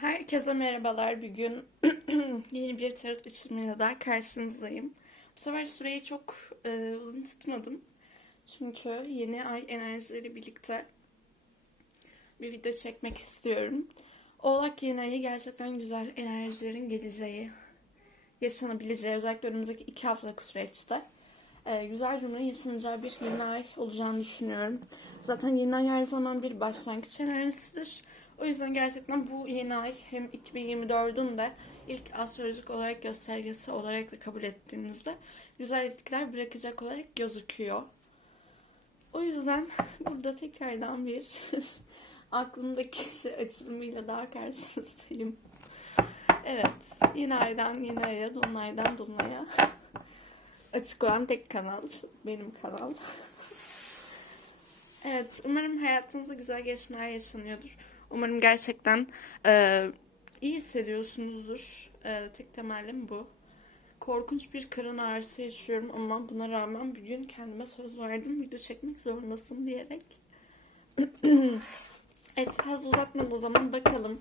Herkese merhabalar. Bugün yeni bir tarot açılımıyla daha karşınızdayım. Bu sefer süreyi çok e, uzun tutmadım. Çünkü yeni ay enerjileri birlikte bir video çekmek istiyorum. Oğlak yeni ayı gerçekten güzel enerjilerin geleceği, yaşanabileceği, özellikle önümüzdeki iki haftalık süreçte e, güzel cümle yaşanacağı bir yeni ay olacağını düşünüyorum. Zaten yeni ay her zaman bir başlangıç enerjisidir. O yüzden gerçekten bu yeni ay hem 2024'ün de ilk astrolojik olarak göstergesi olarak da kabul ettiğimizde güzel etkiler bırakacak olarak gözüküyor. O yüzden burada tekrardan bir aklımdaki kişi açılımıyla daha karşınızdayım. Evet, yeni aydan yeni aya, dolunaydan dolunaya açık olan tek kanal benim kanal. Evet, umarım hayatınızda güzel gelişmeler yaşanıyordur. Umarım gerçekten e, iyi hissediyorsunuzdur. E, tek temelim bu. Korkunç bir karın ağrısı yaşıyorum ama buna rağmen bugün kendime söz verdim video çekmek zorundasın diyerek. evet fazla uzatmadan o zaman bakalım.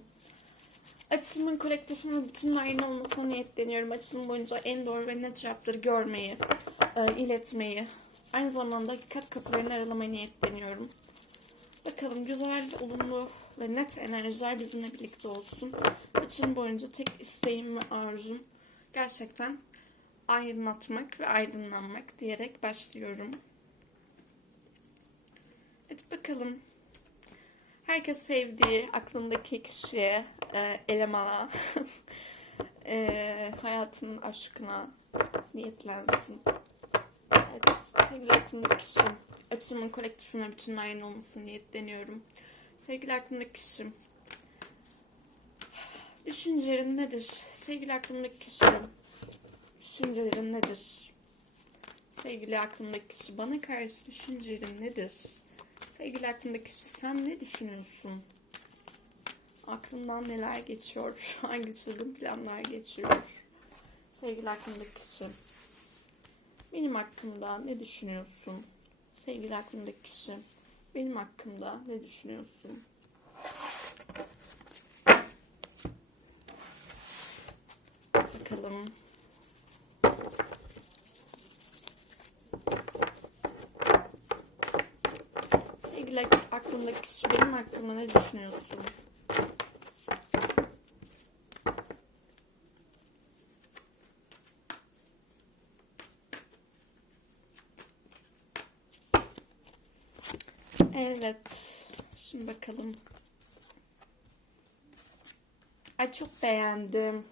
Açılımın kolektifinin bütün aynı olmasına niyetleniyorum. Açılım boyunca en doğru ve net cevapları görmeyi, e, iletmeyi, aynı zamanda hakikat kapılarını aralamayı niyetleniyorum. Bakalım güzel, olumlu ve net enerjiler bizimle birlikte olsun. Açılım boyunca tek isteğim ve arzum gerçekten aydınlatmak ve aydınlanmak diyerek başlıyorum. Evet bakalım. Herkes sevdiği aklındaki kişiye, e, elemana, e, hayatının aşkına niyetlensin. Evet, sevgili aklımdaki kişi. Açılımın kolektifime bütün aynı olmasını niyetleniyorum. Sevgili aklımdaki kişim. Düşüncelerin nedir? Sevgili aklımdaki kişim. Düşüncelerin nedir? Sevgili aklımdaki kişi bana karşı düşüncelerin nedir? Sevgili aklımdaki kişi sen ne düşünüyorsun? Aklından neler geçiyor? Hangi çılgın planlar geçiyor? Sevgili aklımdaki kişi. Benim hakkımda ne düşünüyorsun? Sevgili aklımdaki kişi. Benim hakkımda ne düşünüyorsun? Bakalım. Sevgili aklımdaki kişi benim hakkımda ne düşünüyorsun? Evet. Şimdi bakalım. Ay çok beğendim.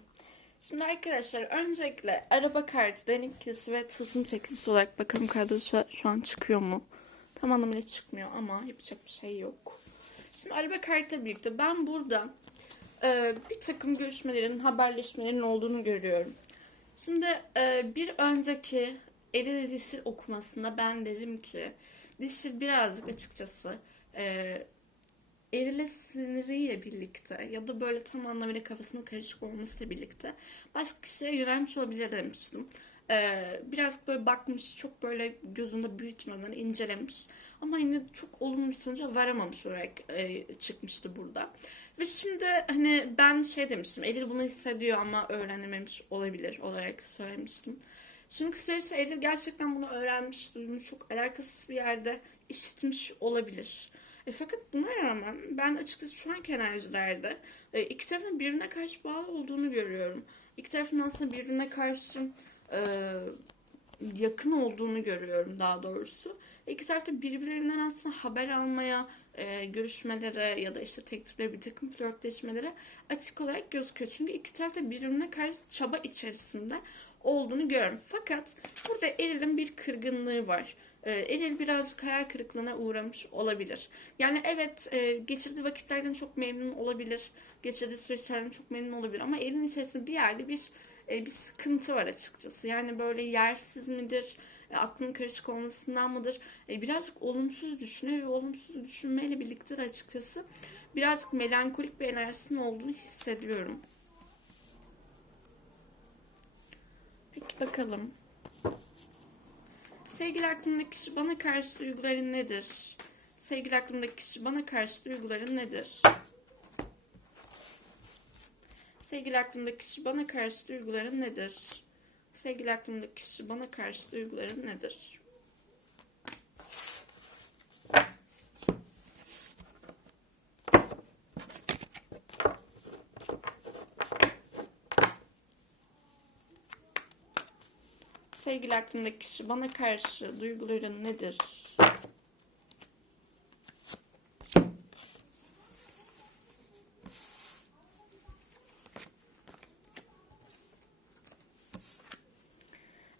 Şimdi arkadaşlar öncelikle araba kartı, denek ikilisi ve tılsım sekizisi olarak bakalım kadro şu, an çıkıyor mu? Tam anlamıyla çıkmıyor ama yapacak bir şey yok. Şimdi araba kartı birlikte ben burada e, bir takım görüşmelerin, haberleşmelerin olduğunu görüyorum. Şimdi e, bir önceki eril okumasında ben dedim ki dişil birazcık açıkçası e, erile siniriyle birlikte ya da böyle tam anlamıyla kafasının karışık olmasıyla birlikte başka kişilere yönelmiş olabilir demiştim. Ee, biraz böyle bakmış, çok böyle gözünde büyütmeden incelemiş. Ama yine çok olumlu bir sonuca varamamış olarak e, çıkmıştı burada. Ve şimdi hani ben şey demiştim, Elil bunu hissediyor ama öğrenememiş olabilir olarak söylemiştim. Şimdi süreçte Elil gerçekten bunu öğrenmiş, duymuş, çok alakasız bir yerde işitmiş olabilir. E, fakat buna rağmen ben açıkçası şu anki enerjilerde e, iki tarafın birbirine karşı bağlı olduğunu görüyorum. İki tarafın aslında birbirine karşı e, yakın olduğunu görüyorum daha doğrusu. İki taraf da birbirlerinden aslında haber almaya, e, görüşmelere ya da işte tekliflere, bir takım flörtleşmelere açık olarak gözüküyor. Çünkü iki taraf da birbirine karşı çaba içerisinde olduğunu görüyorum. Fakat burada Eril'in bir kırgınlığı var. E, Eril birazcık hayal kırıklığına uğramış olabilir. Yani evet e, geçirdiği vakitlerden çok memnun olabilir. Geçirdiği süreçlerden çok memnun olabilir. Ama Eril'in içerisinde bir yerde bir e, bir sıkıntı var açıkçası. Yani böyle yersiz midir? E, aklının karışık olmasından mıdır? Birazcık olumsuz düşünüyor ve olumsuz düşünmeyle birlikte açıkçası birazcık melankolik bir enerjisinin olduğunu hissediyorum. Bakalım. Sevgili aklımdaki kişi bana karşı duyguların nedir? Sevgili aklımdaki kişi bana karşı duyguların nedir? Sevgili aklımdaki kişi bana karşı duyguların nedir? Sevgili aklımdaki kişi bana karşı duyguların nedir? Sevgili aklımdaki kişi bana karşı duyguların nedir?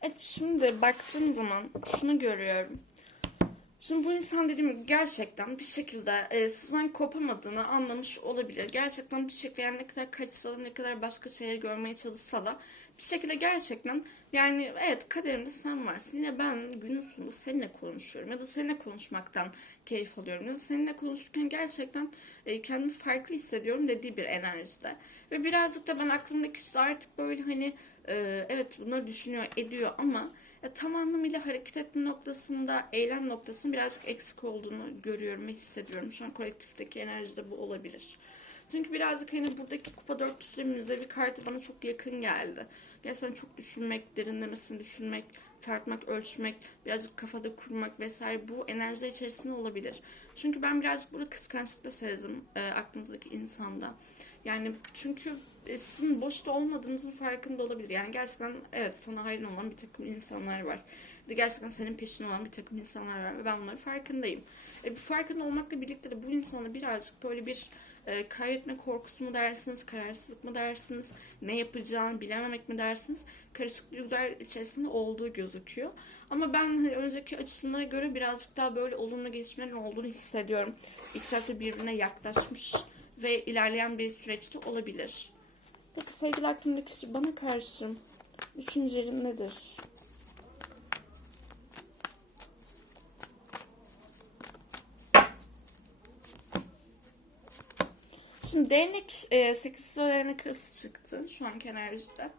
Evet şimdi baktığım zaman şunu görüyorum. Şimdi bu insan dediğim gibi gerçekten bir şekilde e, sizden kopamadığını anlamış olabilir. Gerçekten bir şekilde yani ne kadar kaçsa da ne kadar başka şeyleri görmeye çalışsa da bir şekilde gerçekten yani evet kaderimde sen varsın. Yine ben günün sonunda seninle konuşuyorum ya da seninle konuşmaktan keyif alıyorum ya da seninle konuşurken gerçekten e, kendimi farklı hissediyorum dediği bir enerjide. Ve birazcık da ben aklımdaki işte artık böyle hani e, evet bunları düşünüyor ediyor ama ya, tam anlamıyla hareket etme noktasında, eylem noktasının birazcık eksik olduğunu görüyorum ve hissediyorum. Şu an kolektifteki enerjide bu olabilir. Çünkü birazcık hani buradaki kupa dörtlüsü müzevi kartı bana çok yakın geldi. Gerçekten çok düşünmek, derinlemesini düşünmek, tartmak, ölçmek, birazcık kafada kurmak vesaire bu enerjiler içerisinde olabilir. Çünkü ben birazcık burada kıskançlık da sezdim e, aklınızdaki insanda. Yani çünkü e, sizin boşta olmadığınızın farkında olabilir. Yani gerçekten evet sana hayran olan bir takım insanlar var. De gerçekten senin peşinde olan bir takım insanlar var ve ben bunların farkındayım. E, bu farkında olmakla birlikte de bu insana birazcık böyle bir e, kaybetme korkusu mu dersiniz, kararsızlık mı dersiniz, ne yapacağını bilememek mi dersiniz, karışık duygular içerisinde olduğu gözüküyor. Ama ben hani önceki açılımlara göre birazcık daha böyle olumlu gelişmelerin olduğunu hissediyorum. İki taraf birbirine yaklaşmış ve ilerleyen bir süreçte olabilir. Peki sevgili aklımdaki kişi bana karşı düşüncelerin nedir? Şimdi değnek e, 8 değnek arası çıktı şu anki enerjide.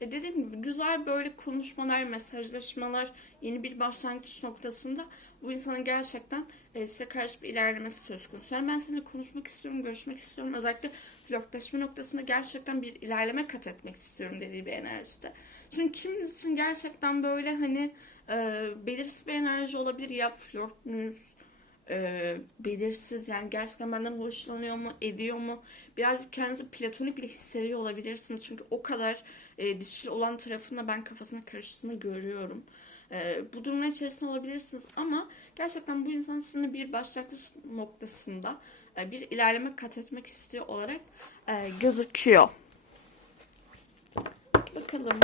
E dediğim gibi güzel böyle konuşmalar, mesajlaşmalar, yeni bir başlangıç noktasında bu insanın gerçekten e, size karşı bir ilerlemesi söz konusu. Yani ben seninle konuşmak istiyorum, görüşmek istiyorum. Özellikle flörtleşme noktasında gerçekten bir ilerleme kat etmek istiyorum dediği bir enerjide. Çünkü kiminiz için gerçekten böyle hani e, belirsiz bir enerji olabilir ya flörtünüz, e, belirsiz. Yani gerçekten benden hoşlanıyor mu ediyor mu? Birazcık kendinizi platonik bile hissediyor olabilirsiniz. Çünkü o kadar e, dişil olan tarafında ben kafasına karıştığını görüyorum. E, bu durumlar içerisinde olabilirsiniz ama gerçekten bu insan sizinle bir başlangıç noktasında e, bir ilerleme kat etmek istiyor olarak e, gözüküyor. Bakalım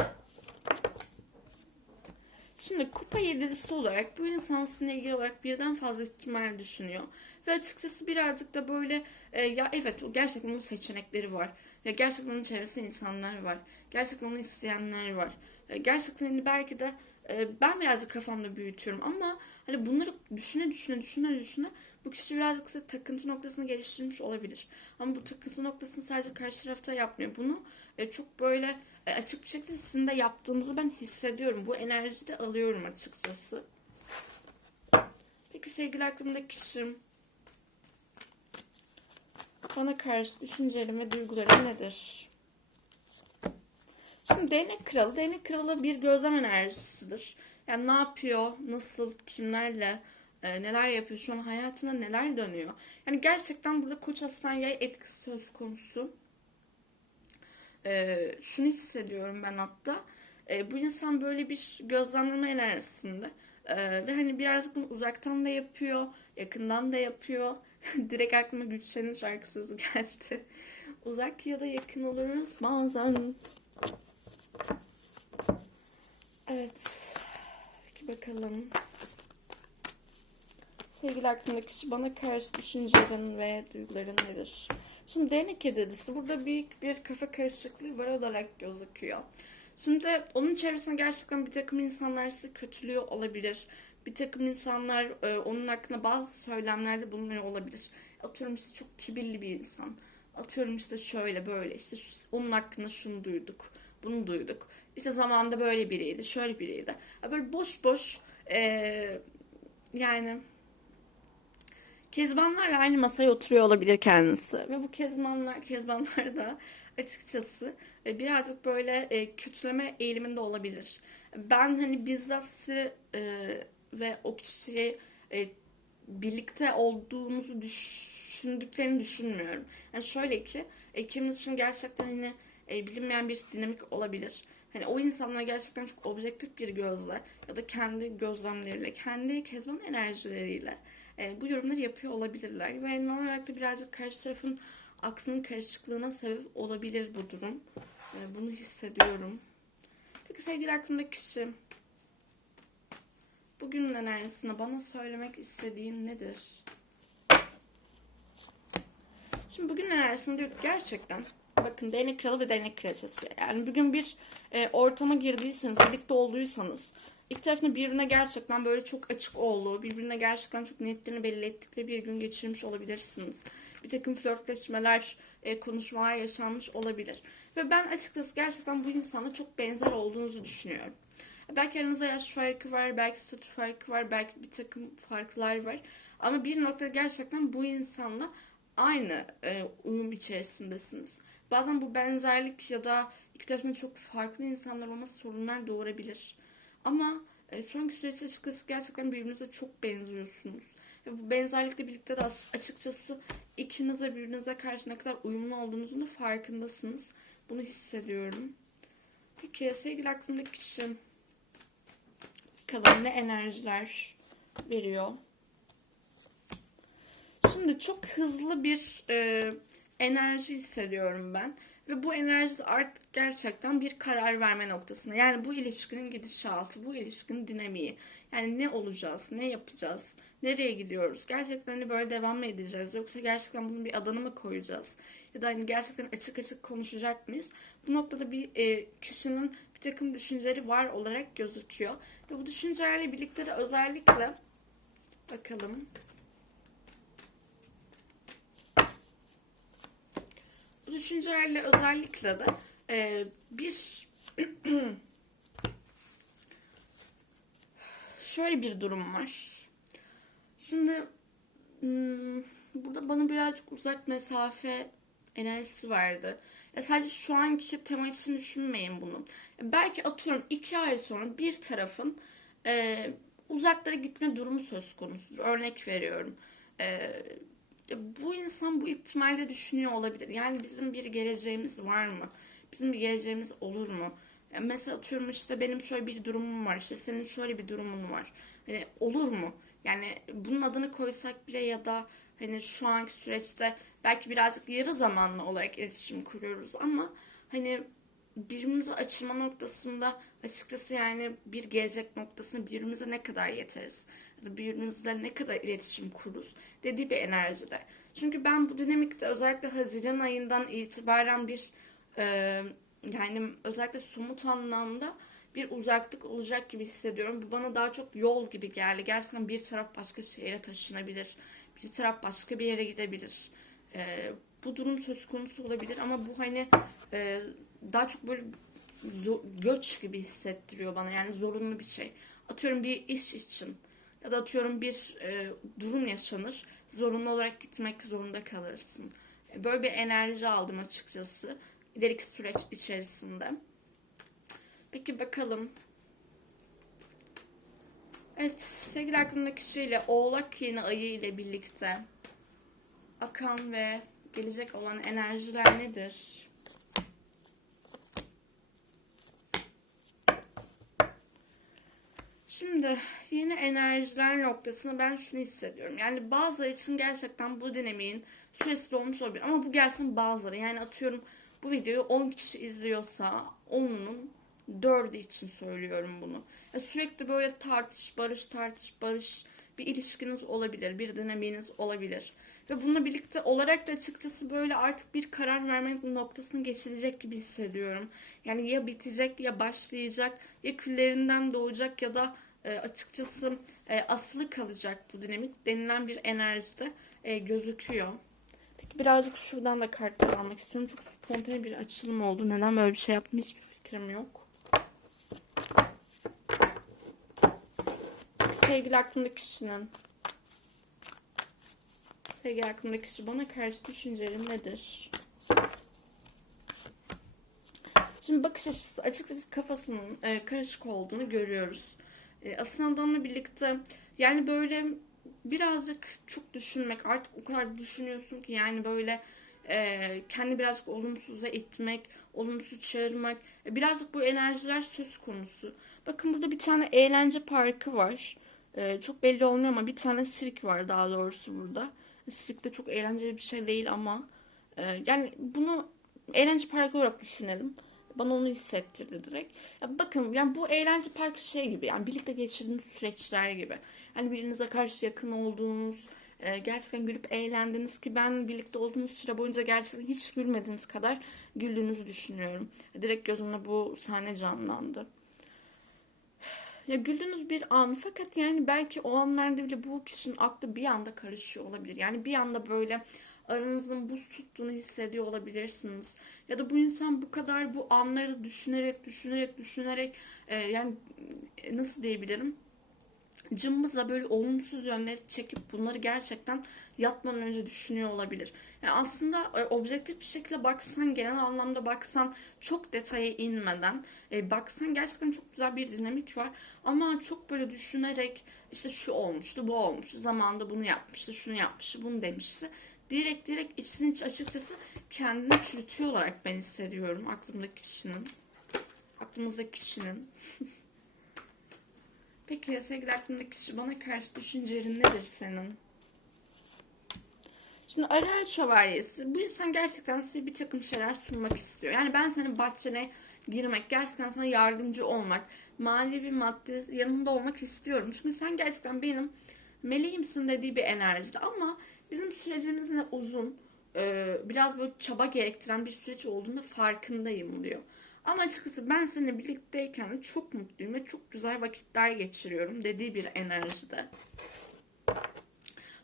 Şimdi kupa yedilisi olarak bu insan sizinle ilgili olarak birden fazla ihtimal düşünüyor. Ve açıkçası birazcık da böyle e, ya evet gerçekten onun seçenekleri var. Ya gerçekten onun çevresinde insanlar var. Gerçekten onu isteyenler var. E, gerçekten hani belki de e, ben birazcık kafamda büyütüyorum ama hani bunları düşüne düşüne düşüne düşüne bu kişi birazcık size takıntı noktasını geliştirmiş olabilir. Ama bu takıntı noktasını sadece karşı tarafta yapmıyor. Bunu e, çok böyle açık bir şekilde sizin de yaptığınızı ben hissediyorum. Bu enerjiyi de alıyorum açıkçası. Peki sevgili aklımdaki kişim bana karşı düşüncelerim ve duygularım nedir? Şimdi değnek kralı, değnek kralı bir gözlem enerjisidir. Yani ne yapıyor, nasıl, kimlerle, e, neler yapıyor, şu an hayatında neler dönüyor. Yani gerçekten burada koç aslan yay etkisi söz konusu. E, şunu hissediyorum ben hatta. E, bu insan böyle bir gözlemleme enerjisinde. E, ve hani birazcık bunu uzaktan da yapıyor, yakından da yapıyor. Direkt aklıma Gülşen'in şarkı sözü geldi. Uzak ya da yakın oluruz bazen. Evet. Peki bakalım. Sevgili aklımdaki kişi bana karşı düşüncelerin ve duyguların nedir? Şimdi değnek edilisi burada büyük bir kafa karışıklığı var olarak gözüküyor. Şimdi onun çevresinde gerçekten bir takım insanlar sizi kötülüyor olabilir. Bir takım insanlar e, onun hakkında bazı söylemlerde bulunuyor olabilir. Atıyorum işte çok kibirli bir insan. Atıyorum işte şöyle böyle işte onun hakkında şunu duyduk, bunu duyduk. İşte zamanında böyle biriydi, şöyle biriydi. Böyle boş boş e, yani Kezbanlarla aynı masaya oturuyor olabilir kendisi. Ve bu kezbanlar, kezbanlar da açıkçası e, birazcık böyle e, kötüleme eğiliminde olabilir. Ben hani bizzat e, ve o kişiyi birlikte olduğunuzu düşündüklerini düşünmüyorum. Yani şöyle ki kimimiz için gerçekten hani bilinmeyen bir dinamik olabilir. Hani o insanlar gerçekten çok objektif bir gözle ya da kendi gözlemleriyle, kendi kezban enerjileriyle e, bu yorumları yapıyor olabilirler. Ve normal olarak da birazcık karşı tarafın aklının karışıklığına sebep olabilir bu durum. E, bunu hissediyorum. Peki sevgili aklımdaki kişi bugünün enerjisine bana söylemek istediğin nedir? Şimdi bugün enerjisinde diyor gerçekten bakın değnek kralı ve değnek kraliçesi. Yani bugün bir e, ortama girdiyseniz, birlikte olduysanız İki tarafın birbirine gerçekten böyle çok açık olduğu, birbirine gerçekten çok netlerini belli ettikleri bir gün geçirmiş olabilirsiniz. Bir takım flörtleşmeler, e, konuşmalar yaşanmış olabilir. Ve ben açıkçası gerçekten bu insanla çok benzer olduğunuzu düşünüyorum. Belki aranızda yaş farkı var, belki statü farkı var, belki bir takım farklar var. Ama bir noktada gerçekten bu insanla aynı e, uyum içerisindesiniz. Bazen bu benzerlik ya da iki tarafında çok farklı insanlar olması sorunlar doğurabilir. Ama e, şu anki süreçte açıkçası gerçekten birbirinize çok benziyorsunuz. Ve bu benzerlikle birlikte de açıkçası ikiniz de birbirinize karşı ne kadar uyumlu olduğunuzun da farkındasınız. Bunu hissediyorum. Peki sevgili aklımdaki kişi bakalım ne enerjiler veriyor. Şimdi çok hızlı bir e, enerji hissediyorum ben. Ve bu enerji artık gerçekten bir karar verme noktasında. Yani bu ilişkinin gidişatı, bu ilişkinin dinamiği. Yani ne olacağız, ne yapacağız, nereye gidiyoruz? Gerçekten hani böyle devam mı edeceğiz? Yoksa gerçekten bunun bir adını mı koyacağız? Ya da hani gerçekten açık açık konuşacak mıyız? Bu noktada bir e, kişinin bir takım düşünceleri var olarak gözüküyor. Ve bu düşüncelerle birlikte de özellikle bakalım bu düşüncelerle özellikle de e, bir şöyle bir durum var. Şimdi hmm, burada bana birazcık uzak mesafe enerjisi vardı. Ya sadece şu anki tema için düşünmeyin bunu. Belki atıyorum iki ay sonra bir tarafın e, uzaklara gitme durumu söz konusudur. Örnek veriyorum. E, bu insan bu ihtimalle düşünüyor olabilir. Yani bizim bir geleceğimiz var mı? Bizim bir geleceğimiz olur mu? Mesela atıyorum işte benim şöyle bir durumum var. İşte senin şöyle bir durumun var. Hani olur mu? Yani bunun adını koysak bile ya da hani şu anki süreçte belki birazcık yarı zamanlı olarak iletişim kuruyoruz ama hani birbirimize açılma noktasında açıkçası yani bir gelecek noktasında birbirimize ne kadar yeteriz? Ya da birbirimizle ne kadar iletişim kururuz? Dediği bir enerjide. Çünkü ben bu dinamikte özellikle Haziran ayından itibaren bir e, yani özellikle somut anlamda bir uzaklık olacak gibi hissediyorum. Bu bana daha çok yol gibi geldi. Gerçekten bir taraf başka şehre taşınabilir. Bir taraf başka bir yere gidebilir. E, bu durum söz konusu olabilir ama bu hani e, daha çok böyle göç gibi hissettiriyor bana. Yani zorunlu bir şey. Atıyorum bir iş için ya da atıyorum bir e, durum yaşanır. Zorunlu olarak gitmek zorunda kalırsın. E, böyle bir enerji aldım açıkçası. İleriki süreç içerisinde. Peki bakalım. Evet sevgili aklımdaki kişiyle Oğlak yeni ayı ile birlikte akan ve gelecek olan enerjiler nedir? Şimdi yeni enerjiler noktasında ben şunu hissediyorum. Yani bazıları için gerçekten bu dinamiğin süresi dolmuş olabilir. Ama bu gerçekten bazıları. Yani atıyorum bu videoyu 10 kişi izliyorsa 10'unun 4'ü için söylüyorum bunu. Ya sürekli böyle tartış, barış, tartış, barış bir ilişkiniz olabilir. Bir dinamiğiniz olabilir. Ve bununla birlikte olarak da açıkçası böyle artık bir karar vermek noktasını geçirecek gibi hissediyorum. Yani ya bitecek ya başlayacak ya küllerinden doğacak ya da e, açıkçası e, asılı kalacak bu dinamik denilen bir enerjide e, gözüküyor. Peki birazcık şuradan da kartlar almak istiyorum. Çok spontane bir açılım oldu. Neden böyle bir şey yaptım hiçbir fikrim yok. Sevgili aklımdaki kişinin Sevgi aklımdaki kişi bana karşı düşüncelerin nedir? Şimdi bakış açısı açıkçası kafasının e, karışık olduğunu görüyoruz. E, aslında adamla birlikte yani böyle birazcık çok düşünmek artık o kadar düşünüyorsun ki yani böyle e, kendi birazcık olumsuza itmek, olumsuz çağırmak e, birazcık bu enerjiler söz konusu. Bakın burada bir tane eğlence parkı var. E, çok belli olmuyor ama bir tane sirk var daha doğrusu burada. Sirk de çok eğlenceli bir şey değil ama e, yani bunu eğlence parkı olarak düşünelim. Bana onu hissettirdi direkt. Ya bakın yani bu eğlence parkı şey gibi yani birlikte geçirdiğiniz süreçler gibi. Hani birbirinize karşı yakın olduğunuz, e, gerçekten gülüp eğlendiniz ki ben birlikte olduğumuz süre boyunca gerçekten hiç gülmediğiniz kadar güldüğünüzü düşünüyorum. Direkt gözümde bu sahne canlandı. Ya güldüğünüz bir an fakat yani belki o anlarda bile bu kişinin aklı bir anda karışıyor olabilir. Yani bir anda böyle aranızın buz tuttuğunu hissediyor olabilirsiniz. Ya da bu insan bu kadar bu anları düşünerek düşünerek düşünerek e, yani e, nasıl diyebilirim? cımbızla böyle olumsuz yönleri çekip bunları gerçekten yatmadan önce düşünüyor olabilir. Yani aslında e, objektif bir şekilde baksan, genel anlamda baksan, çok detaya inmeden e, baksan gerçekten çok güzel bir dinamik var. Ama çok böyle düşünerek işte şu olmuştu, bu olmuştu, zamanında bunu yapmıştı, şunu yapmıştı, bunu demişti. Direkt direkt içini iç açıkçası kendini çürütüyor olarak ben hissediyorum aklımdaki kişinin. Aklımızdaki kişinin. Peki sevgili aklımdaki kişi bana karşı düşüncelerin nedir senin? Şimdi Ariel Şövalyesi bu insan gerçekten size bir takım şeyler sunmak istiyor. Yani ben senin bahçene girmek, gerçekten sana yardımcı olmak, manevi maddi yanında olmak istiyorum. Çünkü sen gerçekten benim meleğimsin dediği bir enerjide ama bizim sürecimiz uzun, e, biraz böyle çaba gerektiren bir süreç olduğunda farkındayım diyor. Ama açıkçası ben seninle birlikteyken çok mutluyum ve çok güzel vakitler geçiriyorum dediği bir enerjide.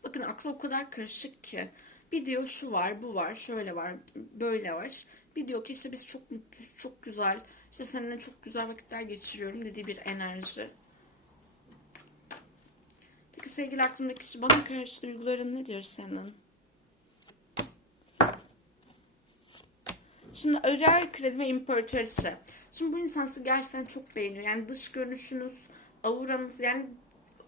Bakın aklı o kadar karışık ki. Bir diyor şu var, bu var, şöyle var, böyle var. Bir diyor ki işte biz çok mutluyuz, çok güzel. İşte seninle çok güzel vakitler geçiriyorum dediği bir enerji. Sevgili aklımdaki kişi bana karşı duyguların nedir senin? Şimdi özel kredi ve imparatoriçe. Şimdi bu insan sizi gerçekten çok beğeniyor. Yani dış görünüşünüz, auranız yani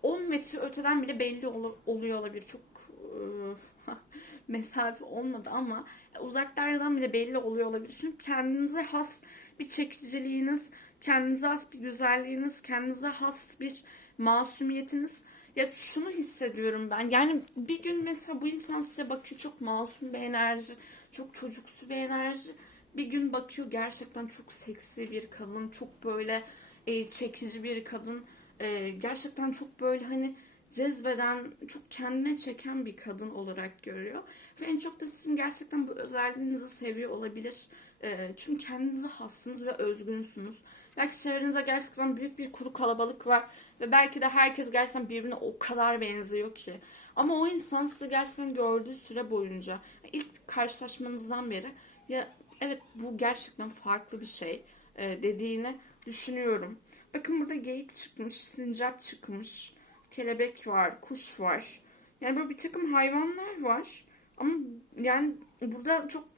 10 metre öteden bile belli ol- oluyor olabilir. Çok e, mesafe olmadı ama uzaklardan bile belli oluyor olabilir. Çünkü kendinize has bir çekiciliğiniz, kendinize has bir güzelliğiniz, kendinize has bir masumiyetiniz. Ya şunu hissediyorum ben. Yani bir gün mesela bu insan size bakıyor çok masum bir enerji, çok çocuksu bir enerji bir gün bakıyor gerçekten çok seksi bir kadın, çok böyle e, çekici bir kadın, e, gerçekten çok böyle hani cezbeden, çok kendine çeken bir kadın olarak görüyor. Ve en çok da sizin gerçekten bu özelliğinizi seviyor olabilir. E, çünkü kendinize hassınız ve özgünsünüz. Belki çevrenizde gerçekten büyük bir kuru kalabalık var ve belki de herkes gerçekten birbirine o kadar benziyor ki. Ama o insan sizi gerçekten gördüğü süre boyunca, ilk karşılaşmanızdan beri ya evet bu gerçekten farklı bir şey e, dediğini düşünüyorum. Bakın burada geyik çıkmış, sincap çıkmış, kelebek var, kuş var. Yani böyle bir takım hayvanlar var. Ama yani burada çok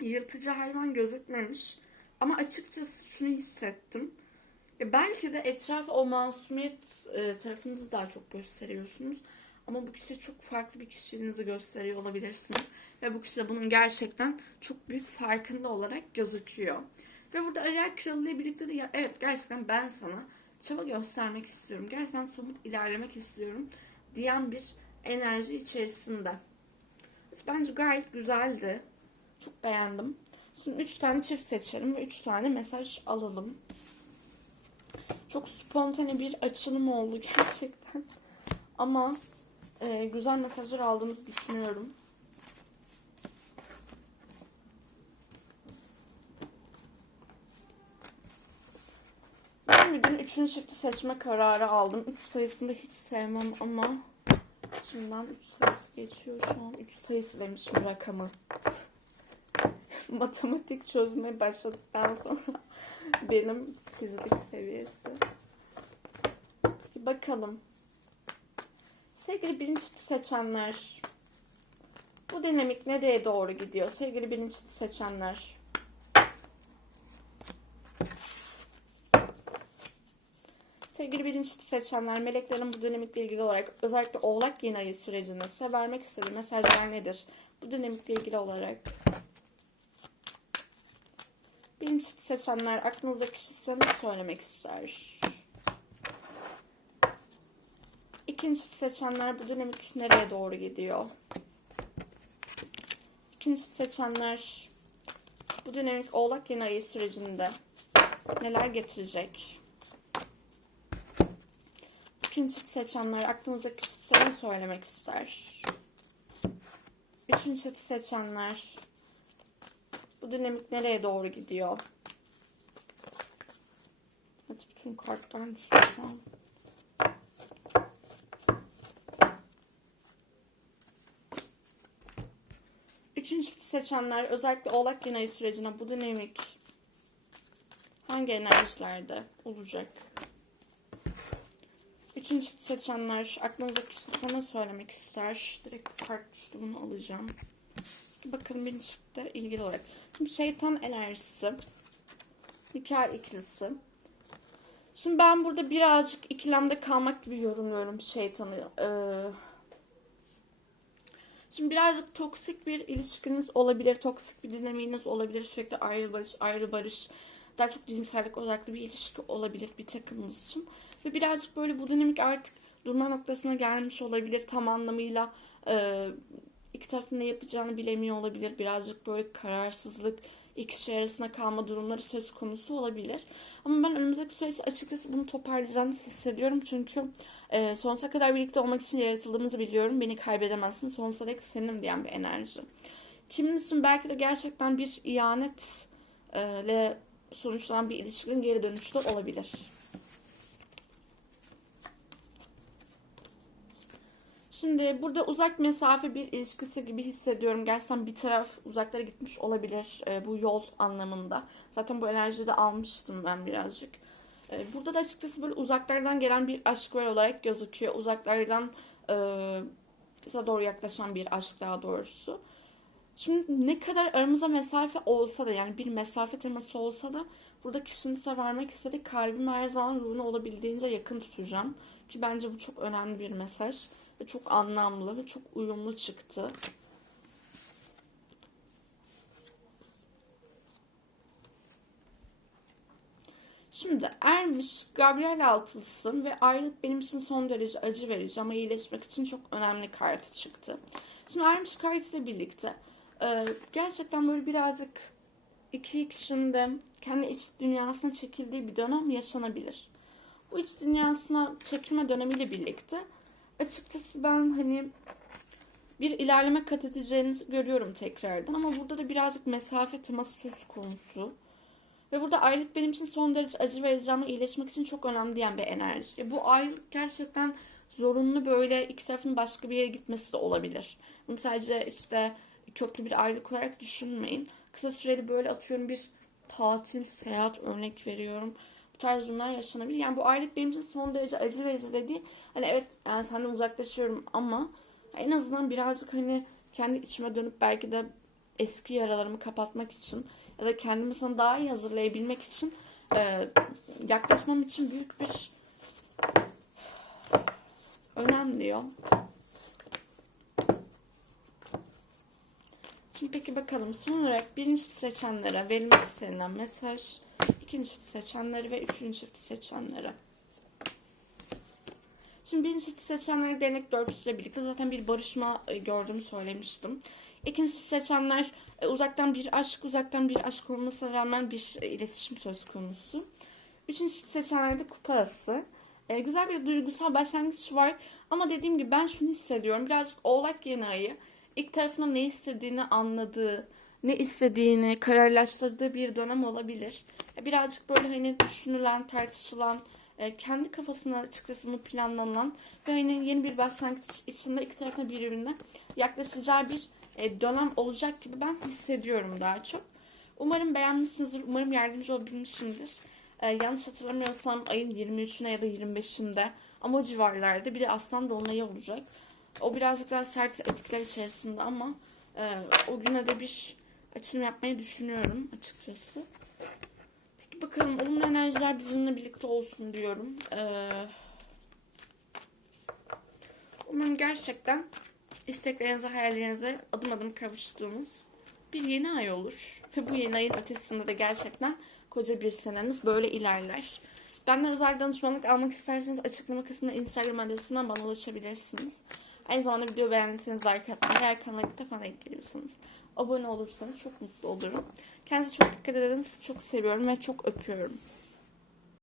yırtıcı hayvan gözükmemiş. Ama açıkçası şunu hissettim. Belki de etraf o masumiyet e, tarafınızı daha çok gösteriyorsunuz. Ama bu kişi çok farklı bir kişiliğinizi gösteriyor olabilirsiniz. Ve bu kişi de bunun gerçekten çok büyük farkında olarak gözüküyor. Ve burada Ariel Kralı birlikte de ya, evet gerçekten ben sana çaba göstermek istiyorum. Gerçekten somut ilerlemek istiyorum diyen bir enerji içerisinde. Bence gayet güzeldi. Çok beğendim. Şimdi 3 tane çift seçelim ve 3 tane mesaj alalım. Çok spontane bir açılım oldu gerçekten. Ama e, güzel mesajlar aldığımızı düşünüyorum. Ben bir gün üçüncü çifti seçme kararı aldım. Üç sayısını da hiç sevmem ama içimden üç sayısı geçiyor şu an. Üç sayısı demişim rakamı. Matematik çözmeye başladıktan sonra benim fizik seviyesi. Bakalım. Sevgili birinci seçenler. Bu dinamik nereye doğru gidiyor sevgili bilinçli seçenler? Sevgili bilinçli seçenler, meleklerin bu dinamikle ilgili olarak özellikle Oğlak yeni ayı sürecinde size vermek istediği mesajlar nedir? Bu dinamikle ilgili olarak bilinçli seçenler aklınızdaki kişi ne söylemek ister? İkinci seçenler bu dinamik nereye doğru gidiyor? İkinci seçenler bu dinamik Oğlak yeni ayı sürecinde neler getirecek? İkinci seçenler aklınızdaki kişi söylemek ister? Üçüncü seti seçenler bu dinamik nereye doğru gidiyor? Hadi bütün kartlar düştü şu an. Üçüncü seçenler özellikle Oğlak yeni sürecine bu dinamik hangi enerjilerde olacak? Üçüncü seçenler aklınızdaki kişi sana söylemek ister. Direkt kart düştü bunu alacağım. Bakalım birinci çiftle ilgili olarak. Şeytan enerjisi. Mikael ikilisi. Şimdi ben burada birazcık ikilemde kalmak gibi yorumluyorum şeytanı. Ee, şimdi birazcık toksik bir ilişkiniz olabilir. Toksik bir dinamiğiniz olabilir. Sürekli ayrı barış, ayrı barış. Daha çok cinsellik odaklı bir ilişki olabilir bir takımınız için. Ve birazcık böyle bu dinamik artık durma noktasına gelmiş olabilir. Tam anlamıyla e, iki tarafın ne yapacağını bilemiyor olabilir. Birazcık böyle kararsızlık, iki kişi arasında kalma durumları söz konusu olabilir. Ama ben önümüzdeki süreçte açıkçası bunu toparlayacağını hissediyorum. Çünkü e, sonsuza kadar birlikte olmak için yaratıldığımızı biliyorum. Beni kaybedemezsin. Sonsuza dek senin diyen bir enerji. Kimin için belki de gerçekten bir ihanetle sonuçlanan bir ilişkinin geri dönüşü de olabilir. Şimdi burada uzak mesafe bir ilişkisi gibi hissediyorum. Gerçekten bir taraf uzaklara gitmiş olabilir e, bu yol anlamında. Zaten bu enerjiyi de almıştım ben birazcık. E, burada da açıkçası böyle uzaklardan gelen bir aşk var olarak gözüküyor. Uzaklardan e, bize doğru yaklaşan bir aşk daha doğrusu. Şimdi ne kadar aramıza mesafe olsa da yani bir mesafe teması olsa da burada kişinin size vermek istediği kalbim her zaman ruhuna olabildiğince yakın tutacağım. Ki bence bu çok önemli bir mesaj ve çok anlamlı ve çok uyumlu çıktı. Şimdi ermiş Gabriel altılısın ve ayrılık benim için son derece acı verici ama iyileşmek için çok önemli kartı çıktı. Şimdi ermiş kartıyla birlikte e, gerçekten böyle birazcık iki kişinin de kendi iç dünyasına çekildiği bir dönem yaşanabilir. Bu iç dünyasına çekilme dönemiyle birlikte açıkçası ben hani bir ilerleme kat edeceğinizi görüyorum tekrardan ama burada da birazcık mesafe teması söz konusu. Ve burada ayrılık benim için son derece acı verici ama iyileşmek için çok önemli diyen bir enerji. Bu ayrılık gerçekten zorunlu böyle iki tarafın başka bir yere gitmesi de olabilir. Bunu sadece işte köklü bir ayrılık olarak düşünmeyin. Kısa süreli böyle atıyorum bir tatil, seyahat örnek veriyorum. Bu tarz durumlar yaşanabilir. Yani bu ayrılık benim için son derece acı verici dediği hani evet yani senden uzaklaşıyorum ama en azından birazcık hani kendi içime dönüp belki de eski yaralarımı kapatmak için ya da kendimi sana daha iyi hazırlayabilmek için e, yaklaşmam için büyük bir önem diyor. Şimdi peki bakalım son olarak çift seçenlere verilmek istenilen mesaj, ikinci çift seçenleri ve üçüncü çift seçenlere. Şimdi birinci çift seçenleri dernek dörtlüsüyle birlikte zaten bir barışma e, gördüğümü söylemiştim. İkinci çift seçenler e, uzaktan bir aşk, uzaktan bir aşk olmasına rağmen bir e, iletişim söz konusu. Üçüncü çift seçenlerde kupa arası. Güzel bir duygusal başlangıç var. Ama dediğim gibi ben şunu hissediyorum. Birazcık oğlak yeni ayı ilk tarafına ne istediğini anladığı, ne istediğini kararlaştırdığı bir dönem olabilir. Birazcık böyle hani düşünülen, tartışılan, e, kendi kafasına açıkçası bunu planlanan ve hani yeni bir başlangıç içinde iki tarafına birbirine yaklaşacağı bir e, dönem olacak gibi ben hissediyorum daha çok. Umarım beğenmişsinizdir, umarım yardımcı olabilmişimdir. Ee, yanlış hatırlamıyorsam ayın 23'üne ya da 25'inde ama o civarlarda bir de aslan dolunayı olacak. O birazcık daha sert etikler içerisinde ama Ee, o güne de bir açılım yapmayı düşünüyorum açıkçası. Peki bakalım olumlu enerjiler bizimle birlikte olsun diyorum. Ee, umarım gerçekten isteklerinize, hayallerinize adım adım kavuştuğunuz bir yeni ay olur. Ve bu yeni ayın ötesinde de gerçekten koca bir seneniz böyle ilerler. Benden özel danışmanlık almak isterseniz açıklama kısmında Instagram adresinden bana ulaşabilirsiniz. Aynı zamanda video beğendiyseniz like atmayı, eğer kanala ilk defa denk abone olursanız çok mutlu olurum. Kendinize çok dikkat edin. Çok seviyorum ve çok öpüyorum.